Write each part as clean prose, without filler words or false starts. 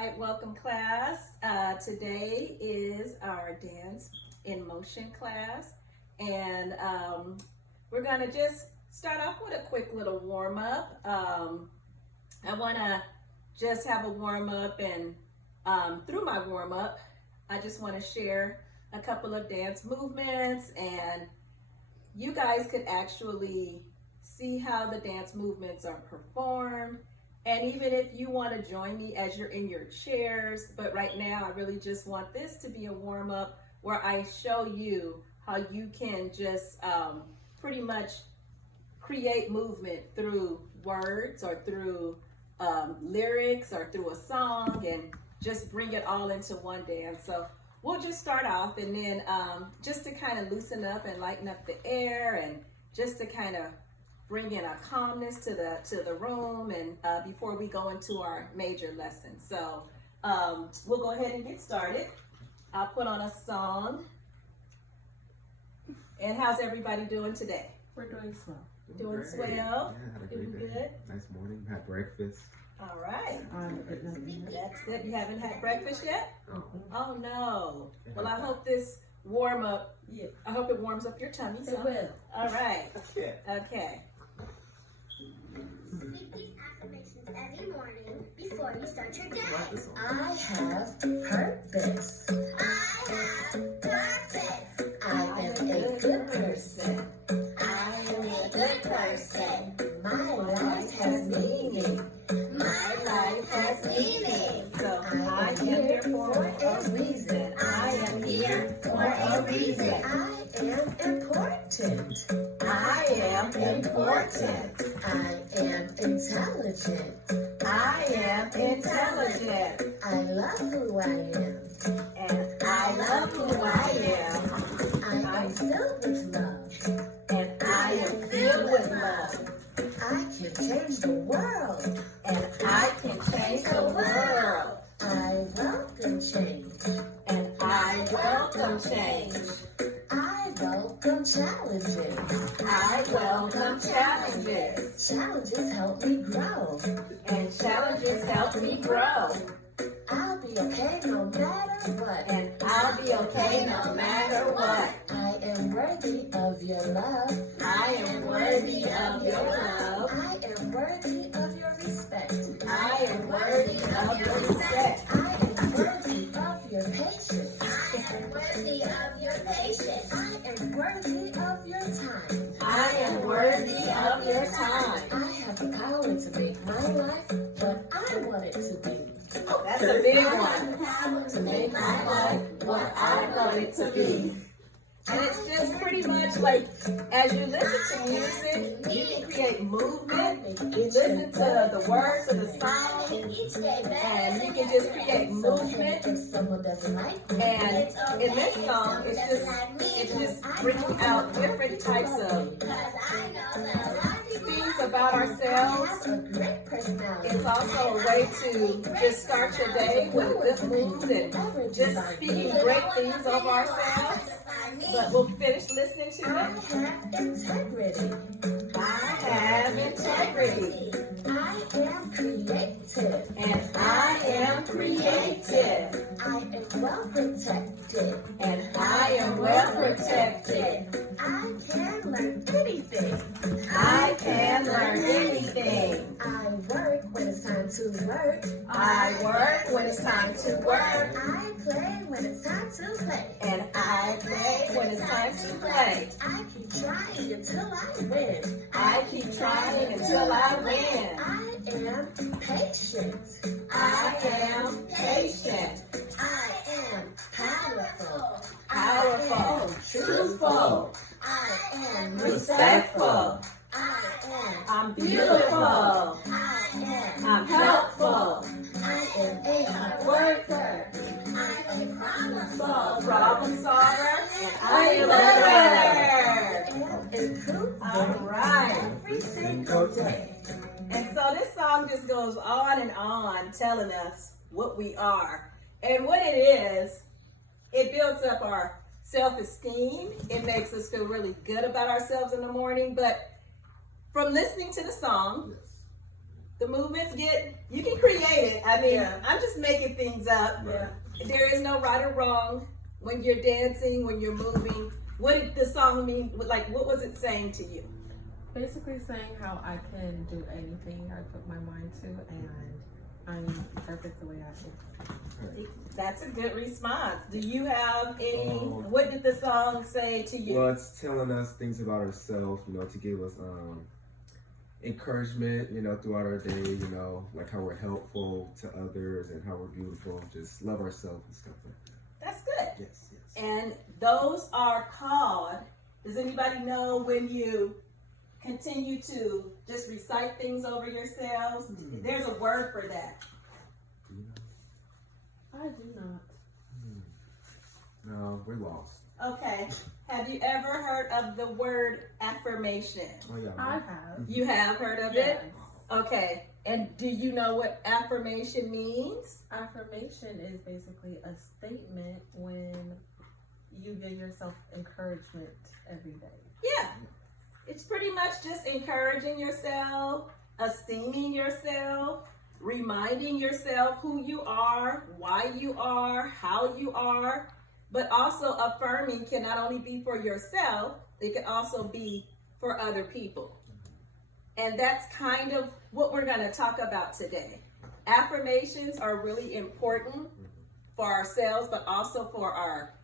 right, welcome class. Today is our dance in motion class, and we're gonna just start off with a quick little warm up. I wanna just have a warm up, and through my warm up, I just wanna share a couple of dance movements, and you guys could actually see how the dance movements are performed. And even if you want to join me as you're in your chairs, but right now I really just want this to be a warm up where I show you how you can just pretty much create movement through words or through lyrics or through a song, and just bring it all into one dance. So we'll just start off, and then just to kind of loosen up and lighten up the air, and just to kind of bring in a calmness to the room, and before we go into our major lesson. So we'll go ahead and get started. I'll put on a song. And how's everybody doing today? We're doing swell. Doing Great. swell? Yeah, had a Doing great day. good? Nice morning, had breakfast. All right. Good. That's good. You haven't had breakfast yet? Oh, Oh no. Well, I hope this warm up, I hope it warms up your tummy. So. It will. All right. yeah. Okay. Repeat these affirmations every morning before you start your day. I have purpose. I have purpose. I am a good person. I am a good person. My life has meaning. My life has meaning. So I am here for a reason. I am here for a reason. I am important. I am important. I am intelligent. I am intelligent. I love who I am. And I love who I am. I am filled with love. And I am filled with love. I can change the world. And I can change the world. I welcome change. And I welcome change. I welcome challenges. I welcome challenges. Challenges help me grow. And challenges help me grow. I'll be okay no matter what. And I'll be okay no matter what. I am worthy of your love. I am worthy of your love. I am worthy of your respect. I am worthy of your respect. I am worthy of your patience. I am worthy of your patience. I am worthy of your time. I am worthy of your time. I have the power to make my life what I want it to be. Oh, that's a big I one. have the power To make my life what I want it to be. And it's just pretty much like, as you listen to music, you can create movement. You listen to the words of the song, each day better. and you can just create movement. If someone doesn't like me, And in this song, it's just bringing out different types of Because I know that a lot of people things about I ourselves. have a great personality. It's also a way to just start your day with a good mood and just speaking great things of ourselves. But we'll finish listening to I it. have integrity. I have integrity. I am creative. And I am creative. I am well protected. And I am well protected. I can learn anything. I can learn anything. I work when it's time to work. I work when it's time to work. I play when it's time to play. And I play when it's time to play. I keep trying until I win. I keep trying until I win. I am patient. I am patient, I am powerful. powerful, truthful, I am respectful. I am. I'm beautiful. I am. I'm helpful. I am a hard worker. I am problem solver. Problem solver. And I am a winner. And improve All right. every single day. And so this song just goes on and on telling us what we are. And what it is, it builds up our self-esteem. It makes us feel really good about ourselves in the morning. But from listening to the song, the movements you can create it. I mean, Yeah. I'm just making things up. Yeah. There is no right or wrong when you're dancing, when you're moving. What did the song mean? Like, what was it saying to you? Basically saying how I can do anything I put my mind to, and I'm perfect the way I am. That's a good response. Do you have any? Oh. What did the song say to you? Well, it's telling us things about ourselves, to give us encouragement, throughout our day, like how we're helpful to others and how we're beautiful. Just love ourselves and stuff like that. That's good. Yes, yes. And those are called, does anybody know when you continue to just recite things over yourselves? There's a word for that. Do you know? I do not. No, we're lost. Okay. Have you ever heard of the word affirmation? Oh, yeah. I have. You have heard of Yes. it? Okay. And do you know what affirmation means? Affirmation is basically a statement when you give yourself encouragement every day. Yeah. It's pretty much just encouraging yourself, esteeming yourself, reminding yourself who you are, why you are, how you are, but also affirming can not only be for yourself, it can also be for other people. And that's kind of what we're going to talk about today. Affirmations are really important for ourselves, but also for our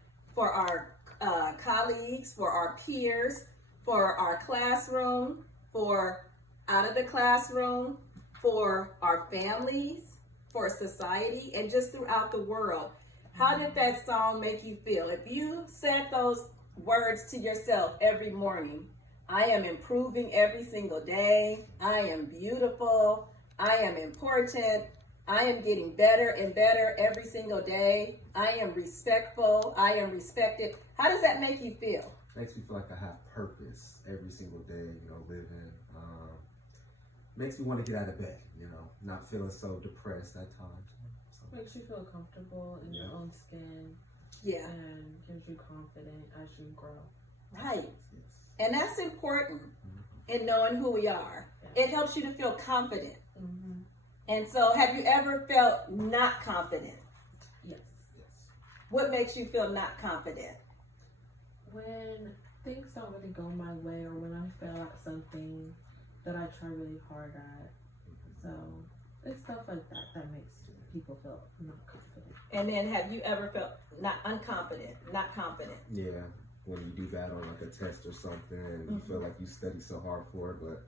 colleagues, for our peers, for our classroom, for out of the classroom, for our families, for society, and just throughout the world. How did that song make you feel? If you said those words to yourself every morning, I am improving every single day, I am beautiful, I am important, I am getting better and better every single day, I am respectful, I am respected. How does that make you feel? Makes me feel like I have purpose every single day, living. Makes me want to get out of bed, not feeling so depressed at times. So, Makes you feel comfortable in your Yeah. own skin Yeah, and gives you confidence as you grow. right. yes. And that's important in knowing who we are. It helps you to feel confident. Mm-hmm. And so, have you ever felt not confident? Yes. Yes. What makes you feel not confident? When things don't really go my way, or when I fail at something that I try really hard at. So it's stuff like that that makes people feel not confident. And then, have you ever felt not unconfident, not confident? Yeah, when you do bad on like a test or something, and you feel like you study so hard for it, but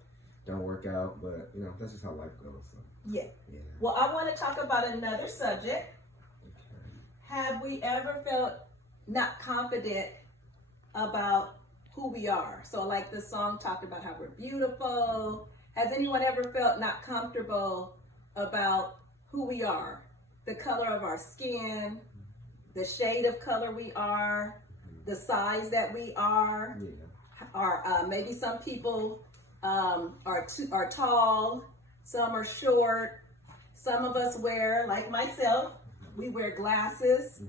don't work out. But that's just how life goes. So, Yeah. yeah. Well, I want to talk about another subject. Okay. Have we ever felt not confident about who we are? So like the song talked about how we're beautiful. Has anyone ever felt not comfortable about who we are? The color of our skin, the shade of color we are, the size that we are, Yeah. or maybe some people are tall, some are short. Some of us wear, like myself, we wear glasses,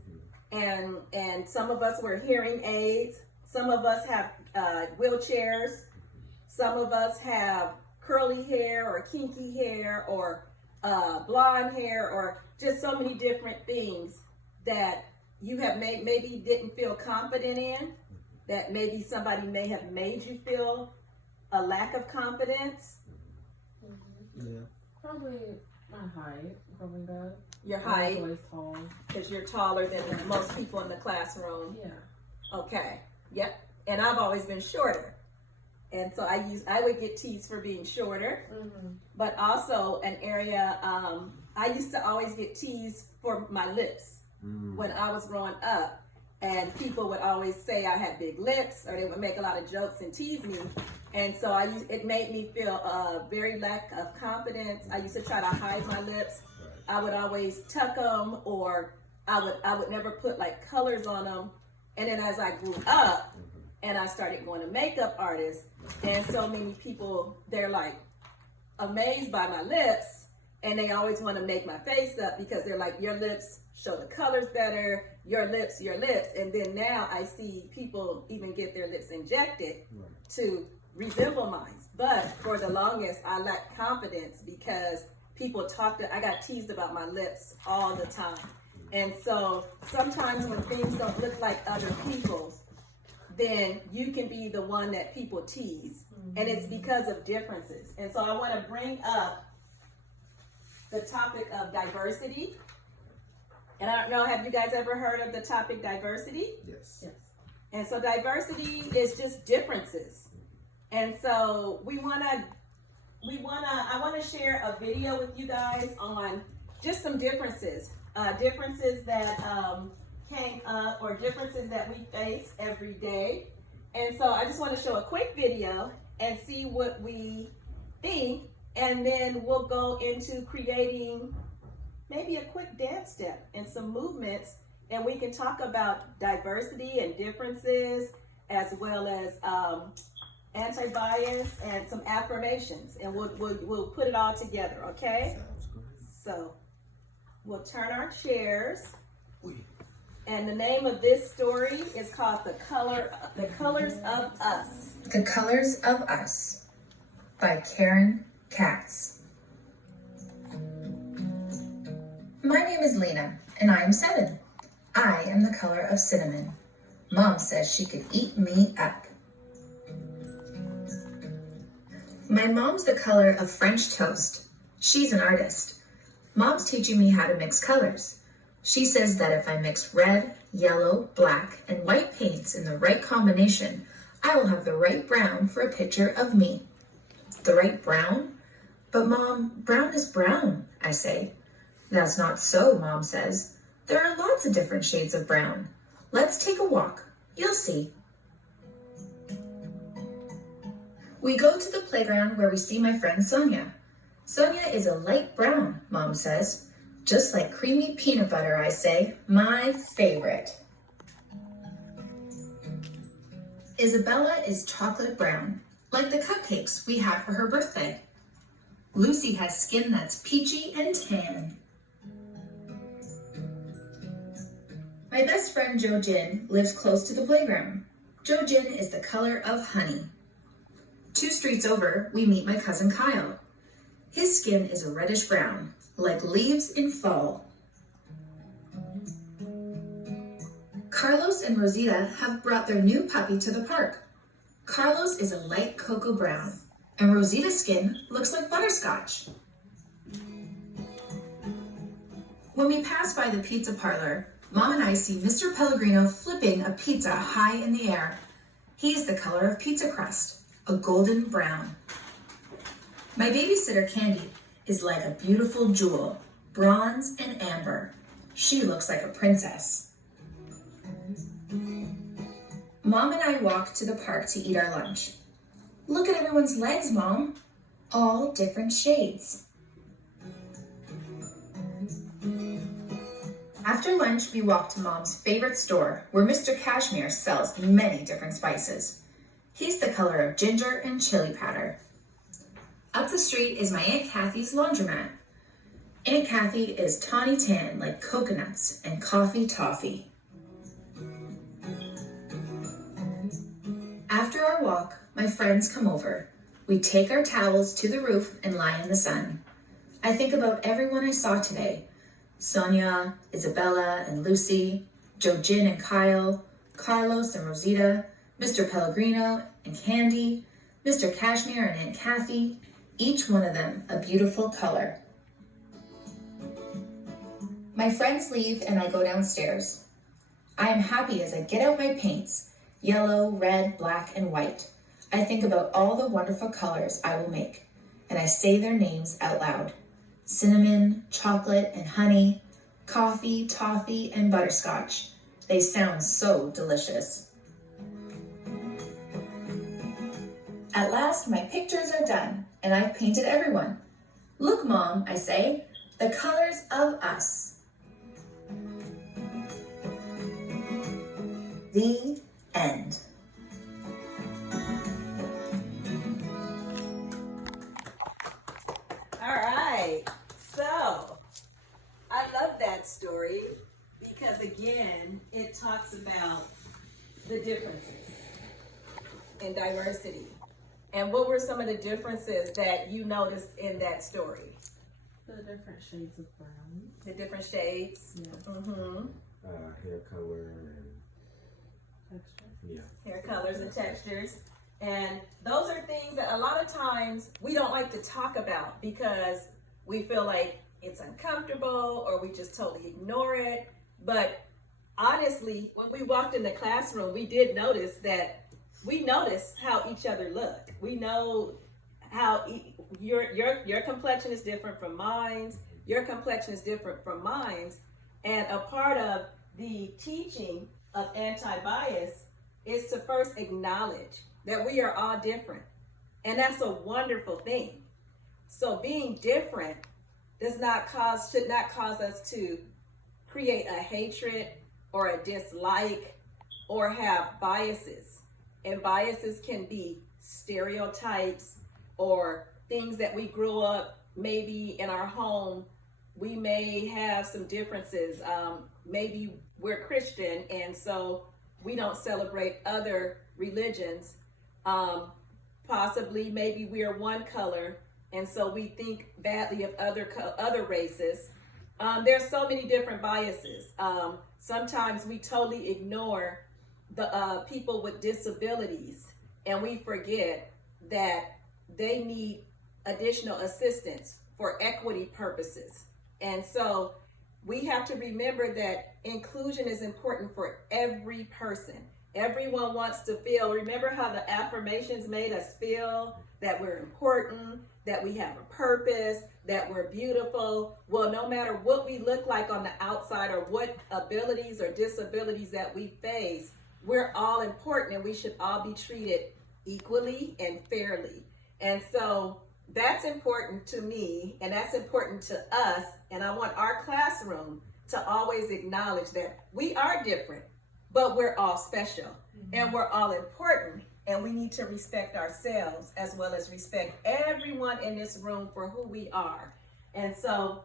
and some of us wear hearing aids. Some of us have wheelchairs. Some of us have curly hair or kinky hair or blonde hair, or just so many different things that you have maybe didn't feel confident in, that maybe somebody may have made you feel a lack of confidence. Yeah. Probably my height growing up. Your I height, was always tall. because you're taller than most people in the classroom. Yeah. Okay. Yep. And I've always been shorter. And so I would get teased for being shorter, Mm-hmm. but also an area, I used to always get teased for my lips when I was growing up. And people would always say I had big lips, or they would make a lot of jokes and tease me. And so it made me feel a very lack of confidence. I used to try to hide my lips. I would always tuck them, or I would never put like colors on them. And then as I grew up and I started going to makeup artists, and so many people, they're like amazed by my lips, and they always want to make my face up because they're like, your lips show the colors better, your lips. And then now I see people even get their lips injected to resemble mine. But for the longest, I lacked confidence because I got teased about my lips all the time. And so sometimes when things don't look like other people's, then you can be the one that people tease. And it's because of differences. And so I want to bring up the topic of diversity. And I don't know, have you guys ever heard of the topic diversity? Yes. Yes. And so diversity is just differences. And so I want to share a video with you guys on just some differences that came up, or differences that we face every day. And so I just want to show a quick video and see what we think, and then we'll go into creating maybe a quick dance step and some movements, and we can talk about diversity and differences, as well as anti-bias and some affirmations, and we'll put it all together, okay? Sounds great. So we'll turn our chairs, and the name of this story is called The Colors of Us. The Colors of Us by Karen Katz. My name is Lena, and I am 7. I am the color of cinnamon. Mom says she could eat me up. My mom's the color of French toast. She's an artist. Mom's teaching me how to mix colors. She says that if I mix red, yellow, black, and white paints in the right combination, I will have the right brown for a picture of me. The right brown? But Mom, brown is brown, I say. That's not so, Mom says. There are lots of different shades of brown. Let's take a walk. You'll see. We go to the playground where we see my friend Sonia. Sonia is a light brown, Mom says. Just like creamy peanut butter, I say. My favorite. Isabella is chocolate brown, like the cupcakes we had for her birthday. Lucy has skin that's peachy and tan. My best friend Jo Jin lives close to the playground. Jo Jin is the color of honey. 2 streets over, we meet my cousin Kyle. His skin is a reddish brown, like leaves in fall. Carlos and Rosita have brought their new puppy to the park. Carlos is a light cocoa brown, and Rosita's skin looks like butterscotch. When we pass by the pizza parlor, Mom and I see Mr. Pellegrino flipping a pizza high in the air. He is the color of pizza crust, a golden brown. My babysitter Candy is like a beautiful jewel, bronze and amber. She looks like a princess. Mom and I walk to the park to eat our lunch. Look at everyone's legs, Mom. All different shades. After lunch, we walk to Mom's favorite store, where Mr. Cashmere sells many different spices. He's the color of ginger and chili powder. Up the street is my Aunt Kathy's laundromat. Aunt Kathy is tawny tan like coconuts and coffee toffee. After our walk, my friends come over. We take our towels to the roof and lie in the sun. I think about everyone I saw today. Sonia, Isabella and Lucy, Jo Jin and Kyle, Carlos and Rosita, Mr. Pellegrino and Candy, Mr. Cashmere and Aunt Kathy, each one of them a beautiful color. My friends leave and I go downstairs. I am happy as I get out my paints, yellow, red, black, and white. I think about all the wonderful colors I will make, and I say their names out loud. Cinnamon, chocolate, and honey, coffee, toffee, and butterscotch. They sound so delicious. At last, my pictures are done, and I've painted everyone. Look, Mom, I say, the colors of us. The end. All right, so I love that story because, again, it talks about the differences and diversity. And what were some of the differences that you noticed in that story? The different shades of brown. The different shades? Yes. Mm-hmm. Hair color and Texture. yeah. Hair colors and textures. And those are things that a lot of times we don't like to talk about because we feel like it's uncomfortable or we just totally ignore it. But honestly, when we walked in the classroom, we did notice that we notice how each other look. We know how your complexion is different from mine. Your complexion is different from mine. And a part of the teaching of anti-bias is to first acknowledge that we are all different. And that's a wonderful thing. So being different should not cause us to create a hatred or a dislike or have biases. And biases can be stereotypes or things that we grew up maybe in our home. We may have some differences. Maybe we're Christian and so we don't celebrate other religions. Possibly maybe we are one color and so we think badly of other races. There's so many different biases. Sometimes we totally ignore the people with disabilities and we forget that they need additional assistance for equity purposes. And so we have to remember that inclusion is important for every person. Everyone wants to feel, remember how the affirmations made us feel that we're important, that we have a purpose, that we're beautiful. Well, no matter what we look like on the outside or what abilities or disabilities that we face, we're all important and we should all be treated equally and fairly. And so that's important to me and that's important to us. And I want our classroom to always acknowledge that we are different, but we're all special and we're all important. And we need to respect ourselves as well as respect everyone in this room for who we are. And so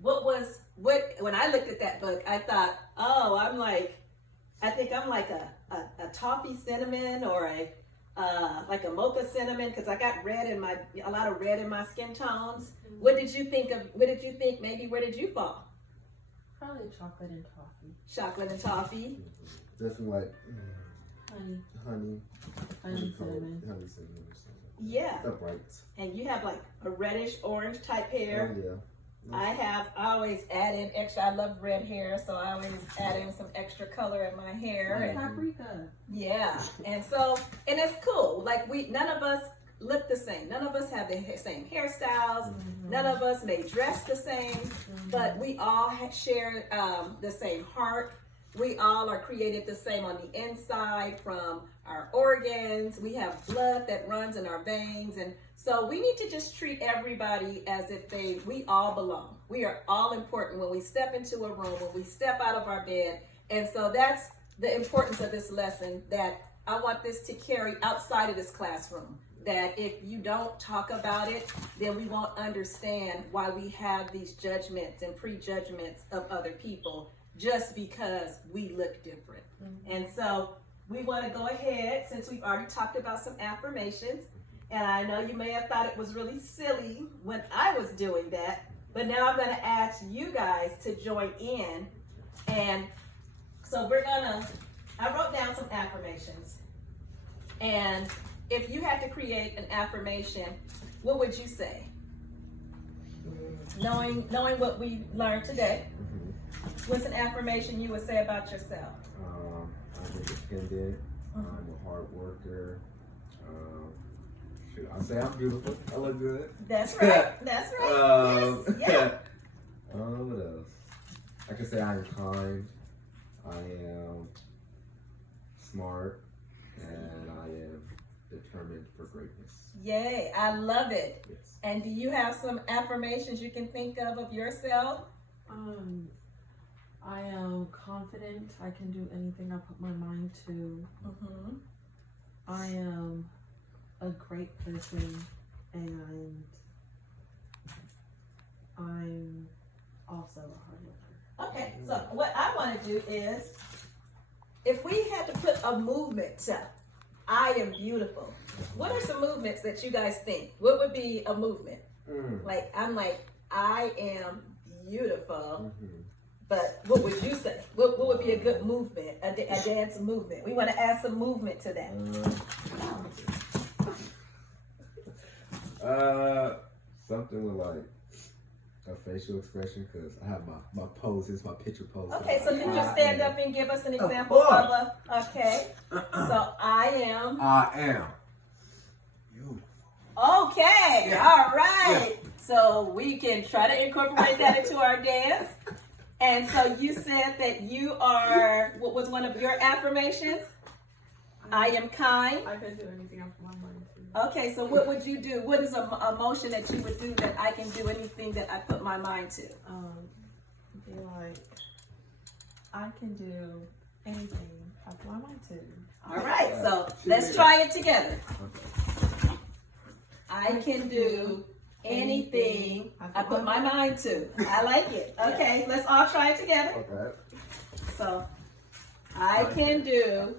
when I looked at that book, I thought, oh, I think I'm like a toffee cinnamon or like a mocha cinnamon because I got a lot of red in my skin tones. Mm-hmm. What did you think, maybe where did you fall? Probably chocolate and toffee. Chocolate and toffee. Definitely like Honey cinnamon. Honey cinnamon or something. Yeah. The bright. And you have like a reddish orange type hair. Oh, yeah. I always add in extra. I love red hair, so I always add in some extra color in my hair. Like And, paprika. yeah, and it's cool. Like none of us look the same. None of us have the same hairstyles. Mm-hmm. None of us may dress the same, but we all share the same heart. We all are created the same on the inside from our organs. We have blood that runs in our veins. And so we need to just treat everybody as if we all belong. We are all important when we step into a room, when we step out of our bed. And so that's the importance of this lesson that I want this to carry outside of this classroom. That if you don't talk about it, then we won't understand why we have these judgments and prejudgments of other people just because we look different. Mm-hmm. And so we want to go ahead, since we've already talked about some affirmations, and I know you may have thought it was really silly when I was doing that, but now I'm going to ask you guys to join in. And so I wrote down some affirmations. And if you had to create an affirmation, what would you say? Knowing what we learned today, what's an affirmation you would say about yourself? I'm independent. I'm a hard worker. I'll say I'm beautiful. I look good. That's right. That's right. Yes. Yeah. What else? I can say I'm kind. I am smart, and I am determined for greatness. Yay! I love it. Yes. And do you have some affirmations you can think of yourself? I am confident. I can do anything I put my mind to. Mm-hmm. I am a great person, and I'm also a hard worker. Okay, so what I want to do is, if we had to put a movement to I am beautiful. What are some movements that you guys think? What would be a movement? Like, I'm like, I am beautiful. But what would you say? What would be a good movement, a dance movement? We want to add some movement to that. Something with like a facial expression, because I have my pose. It's my picture pose. Okay, so you just stand up and give us an example of a. Okay, so I am. You. Okay, Yeah. all right. So we can try to incorporate that into our dance. And so you said that you are. What was one of your affirmations? I am kind. I can do anything after my mind too. Okay, so what would you do? What is a motion that you would do that I can do anything that I put my mind to? Be like, I can do anything I put my mind to. All right, so let's try it together. I can do anything I put my mind to. I like it. Okay, let's all try it together. Okay. So, I can do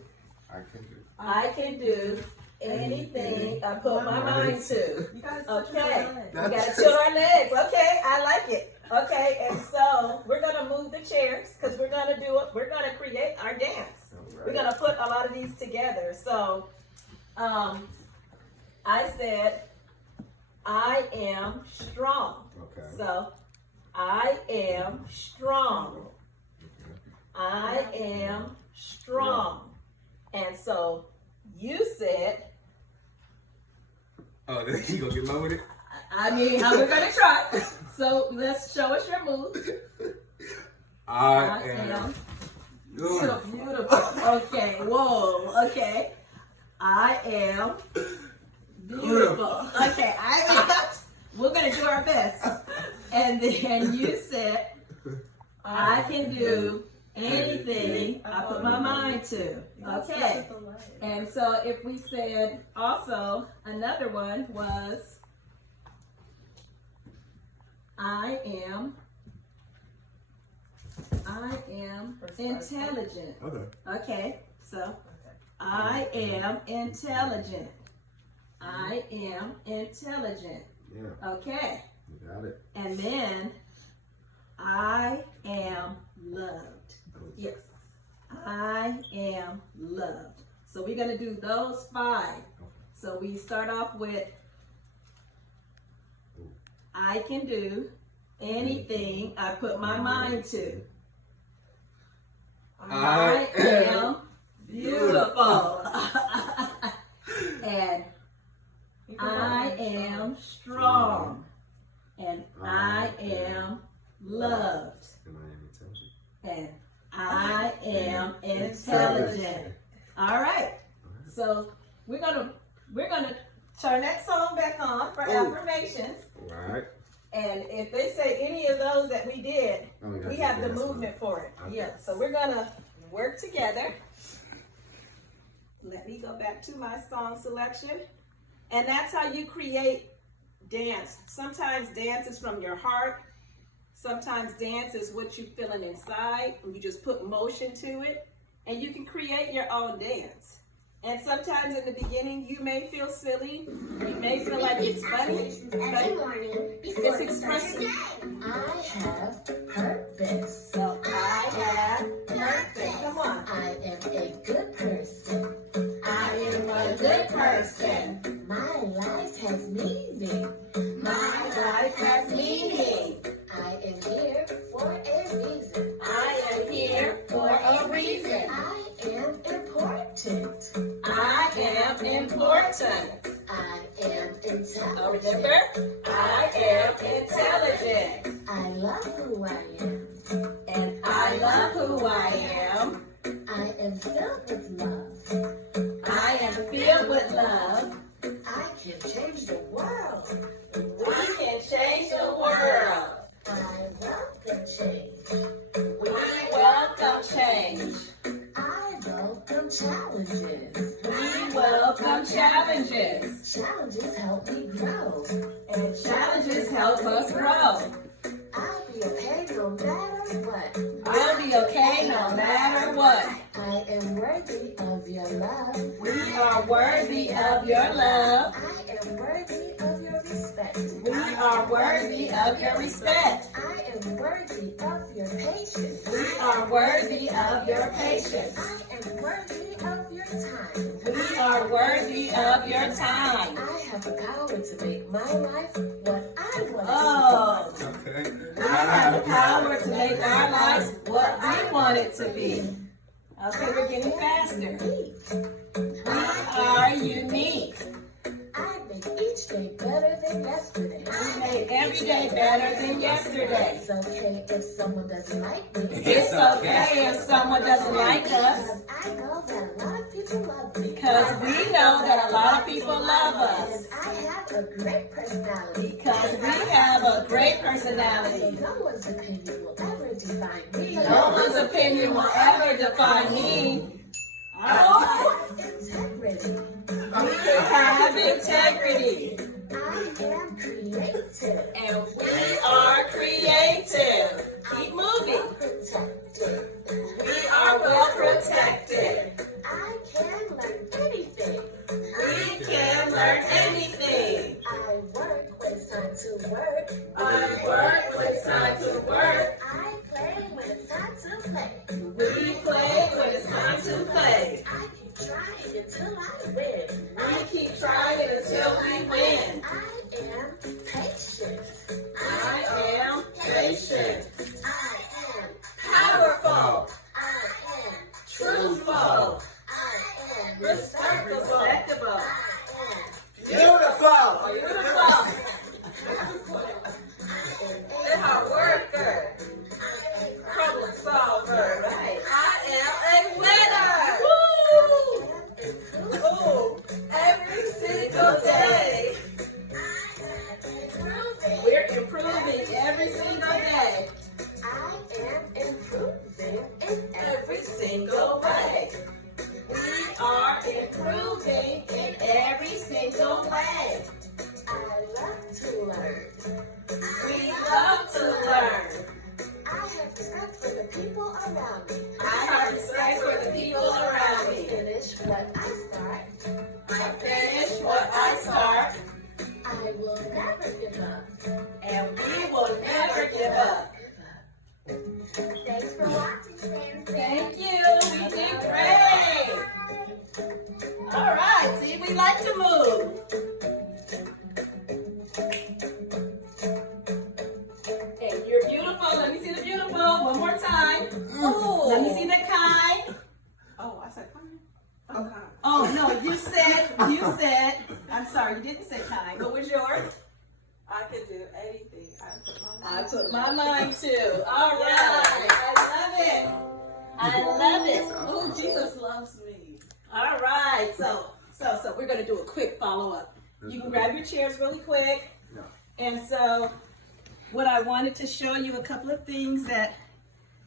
anything I put my mind to. You guys Okay, we gotta chill our legs. Okay, I like it. Okay, and so we're gonna move the chairs because we're gonna do it. We're gonna create our dance. We're gonna put a lot of these together. So, I said, I am strong. Okay. So, I am strong. I am strong. And so you said, Oh, then you gonna get low with it? I mean, we're gonna try. So let's show us your move. I am Beautiful. Okay, whoa, okay. I am beautiful. Okay, we're gonna do our best. And then you said, I can do anything I put my mind to. Okay. And so if we said also, another one was, I am intelligent. Okay. Okay, so I am intelligent. I am intelligent. Yeah. Okay. You got it. And then I am loved. Yes. I am loved. So we're going to do those 5. So we start off with, I can do anything I put my mind to. I am beautiful. And I am strong. And I am loved. And And I am intelligent. I am intelligent. All right. So we're gonna turn that song back on for affirmations. Right. And if they say any of those that we did, we have the dance movement for it. Okay. Yeah. So we're gonna work together. Let me go back to my song selection. And that's how you create dance. Sometimes dance is from your heart. Sometimes dance is what you're feeling inside, and you just put motion to it, and you can create your own dance. And sometimes in the beginning, you may feel silly, you may feel like it's funny, Every morning before it's you start expressive. your day. I have purpose. So I have purpose. Come on. I am a good person. I am a good person. My life has meaning. My life has meaning. I am here for a reason. I am here for a reason. I am important. I am important. I am intelligent. Now remember, I am intelligent. I love who I am. And I love who I am. I am filled with love. I am filled with love. I can change the world. We can change the world. I welcome change. We welcome change. I welcome challenges. We welcome challenges. Challenges help me grow. And challenges help us grow. I'll be okay no matter what. I'll be okay no matter what. I am worthy of your love. We are worthy of your love. I am worthy of your respect. We are worthy of your respect. I am worthy of your patience. We are worthy of your patience. I am worthy of your time. We are worthy of your time. I have the power to make my life what I want Oh, Okay. we have the power to make our lives what we want it to be. Okay, we're getting faster. it to be. We are unique. I make each day better than yesterday. We made every day better than yesterday. It's okay if someone doesn't like me. It's okay if someone doesn't like us, Because I know that a lot of people love me. because we know that a lot of people love us. And I have a great personality. Because we have a great So personality. no one's opinion will ever define me. No one's opinion will ever define me. Oh, Integrity. we have integrity. I am creative. And we are creative. Keep moving. Protected. We are well protected. I can learn anything. We can learn anything. I work when it's time to work. I work when it's time to work. I play when it's time to play. We play when it's time to play. I keep trying until I win. We keep trying until we win. I am patient. I am patient, I am powerful, I am truthful, I am respectable, I beautiful, am hard worker, problem solver. Right. I am a winner. Woo! Ooh, every single day. We're improving every single day, I am improving in every single way. We are improving in every single way. I love to learn. We love to learn. I have respect for the people around me. I have respect for the people around me. Finish what I start. I finish what I start, I will never give up. and we will never give up. Thanks for watching, Sam. Thank you. We did great. All right. See, we like to move. And you're beautiful. Let me see the beautiful one more time. Oh. Let me see the kind. Oh, I said kind. Okay. Oh no, you said. I'm sorry, you didn't say kind. What was yours? I could do anything. I put my mind to. All right. I love it. Oh, Jesus loves me. All right. So we're gonna do a quick follow up. You can grab your chairs really quick. Yeah. And so, what I wanted to show you a couple of things that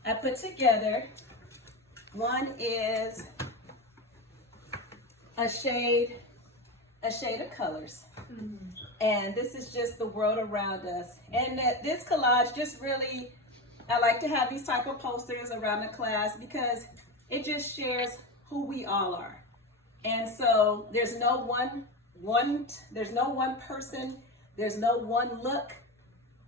I put together. One is a shade of colors. And this is just the world around us. And this collage just really, I like to have these type of posters around the class because it just shares who we all are. And so there's no one person, there's no one look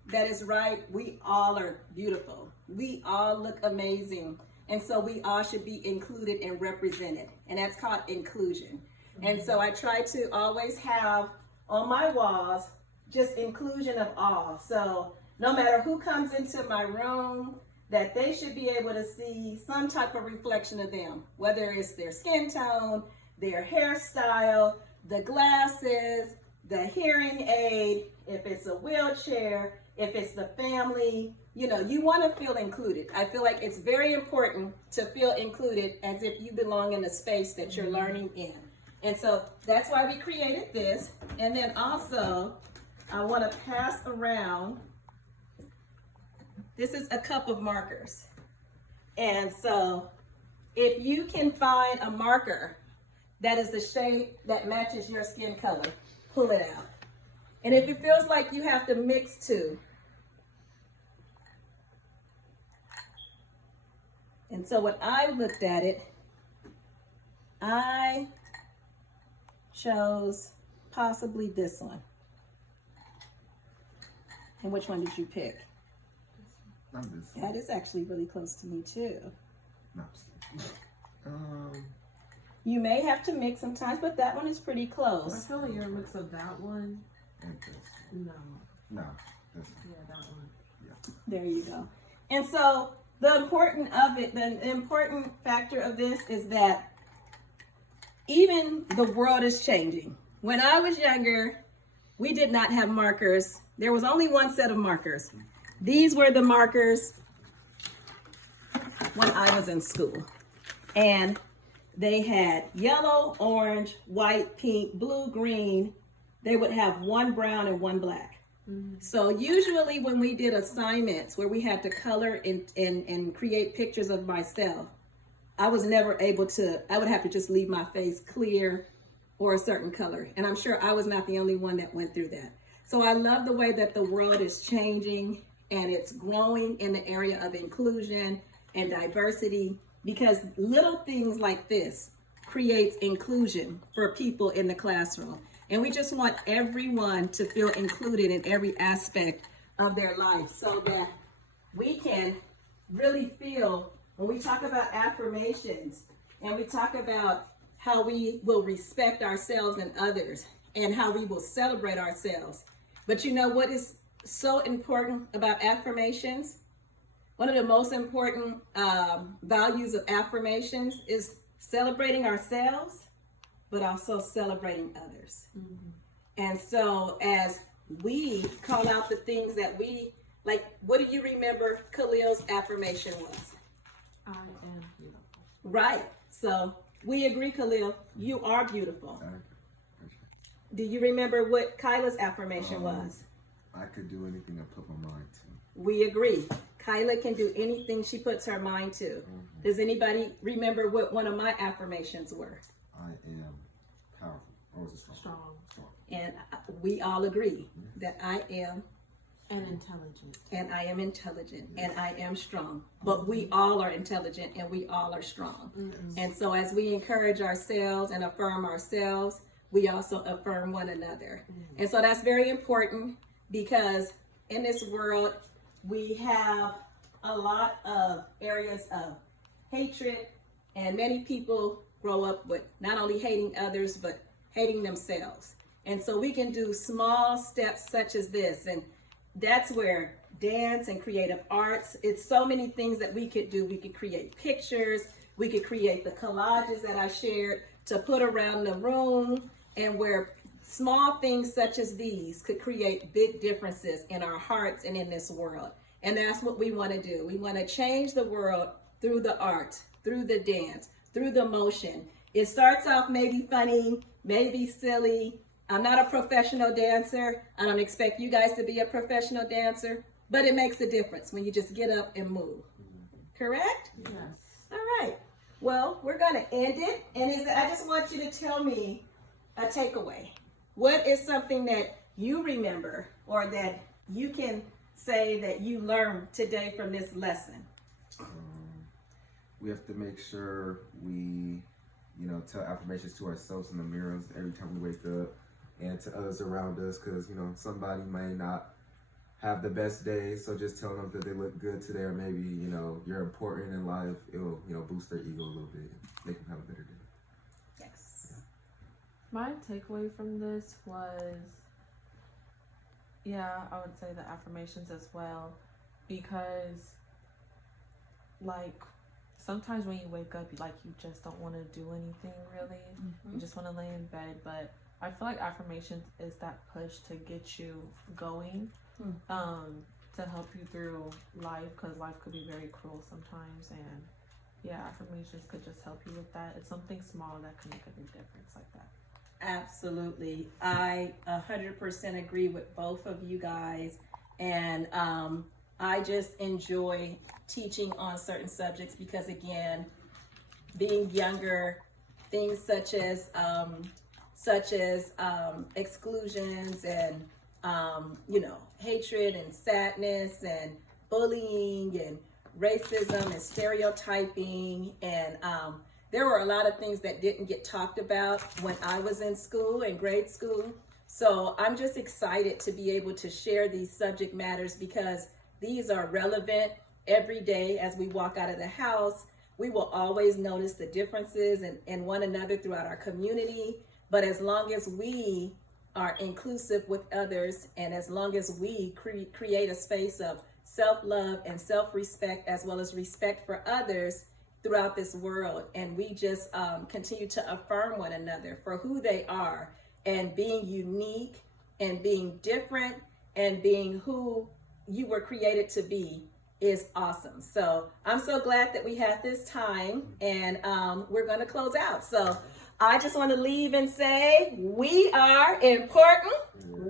that is right. We all are beautiful. We all look amazing. And so we all should be included and represented. And that's called inclusion. And so I try to always have on my walls just inclusion of all. So no matter who comes into my room, that they should be able to see some type of reflection of them, whether it's their skin tone, their hairstyle, the glasses, the hearing aid, if it's a wheelchair, if it's the family, you want to feel included. I feel like it's very important to feel included as if you belong in the space that you're learning in. And so that's why we created this. And then also, I want to pass around, this is a cup of markers. And so if you can find a marker that is the shade that matches your skin color, pull it out. And if it feels like you have to mix two. And so when I looked at it, I chose possibly this one. And which one did you pick? Not this. That is actually really close to me too. No, I'm just kidding. You may have to mix sometimes, but that one is pretty I close. feel like you're a mix of that one. And this. No. No, this one. Yeah, that one. There you go. And so the important factor of this is that even the world is changing. When I was younger, we did not have markers. There was only one set of markers. These were the markers when I was in school. And they had yellow, orange, white, pink, blue, green. They would have one brown and one black. So usually when we did assignments where we had to color and create pictures of myself, I was never able to, I would have to just leave my face clear or a certain color. And I'm sure I was not the only one that went through that. So I love the way that the world is changing and it's growing in the area of inclusion and diversity, because little things like this creates inclusion for people in the classroom. And we just want everyone to feel included in every aspect of their life so that we can really feel, when we talk about affirmations and we talk about how we will respect ourselves and others and how we will celebrate ourselves. But you know what is so important about affirmations? One of the most important values of affirmations is celebrating ourselves, but also celebrating others. And so as we call out the things that we, like, what do you remember Khalil's affirmation was? I am beautiful. Right. So we agree, Khalil, you are beautiful. Do you remember what Kyla's affirmation was? I could do anything I put my mind to. We agree. Kyla can do anything she puts her mind to. Does anybody remember what one of my affirmations were? I am powerful. Or was it strong? Strong. And we all agree that I am, And intelligent. and I am intelligent, and I am strong. But we all are intelligent and we all are strong. And so as we encourage ourselves and affirm ourselves, we also affirm one another. And so that's very important, because in this world, we have a lot of areas of hatred, and many people grow up with not only hating others, but hating themselves. And so we can do small steps such as this, and that's where dance and creative arts, it's so many things that we could do. We could create pictures, we could create the collages that I shared to put around the room, and where small things such as these could create big differences in our hearts and in this world. And that's what we want to do. We want to change the world through the art, through the dance, through the motion. It starts off maybe funny, maybe silly. I'm not a professional dancer. I don't expect you guys to be a professional dancer, but it makes a difference when you just get up and move. Correct? Yes. All right. Well, we're going to end it. And I just want you to tell me a takeaway. What is something that you remember or that you can say that you learned today from this lesson? We have to make sure we, tell affirmations to ourselves in the mirrors every time we wake up, and to others around us, because, somebody may not have the best day, so just telling them that they look good today, or maybe, you're important in life, it'll, boost their ego a little bit, make them have a better day. Yes. My takeaway from this was, I would say the affirmations as well, because sometimes when you wake up, you just don't want to do anything really. You just want to lay in bed, but I feel like affirmations is that push to get you going, to help you through life, because life could be very cruel sometimes, and affirmations could just help you with that. It's something small that can make a big difference like that. Absolutely. I 100% agree with both of you guys. And I just enjoy teaching on certain subjects because, again, being younger, things such as exclusions and, hatred and sadness and bullying and racism and stereotyping and there were a lot of things that didn't get talked about when I was in school, in grade school. So I'm just excited to be able to share these subject matters because these are relevant every day as we walk out of the house. We will always notice the differences in one another throughout our community. But as long as we are inclusive with others, and as long as we create a space of self-love and self-respect, as well as respect for others throughout this world, and we just continue to affirm one another for who they are, and being unique and being different and being who you were created to be is awesome. So I'm so glad that we had this time, and we're going to close out. So I just want to leave and say we are important,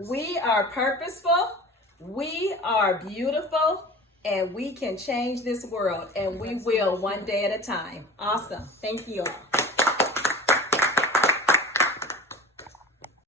we are purposeful, we are beautiful, and we can change this world, and we will one day at a time. Awesome. Thank you all.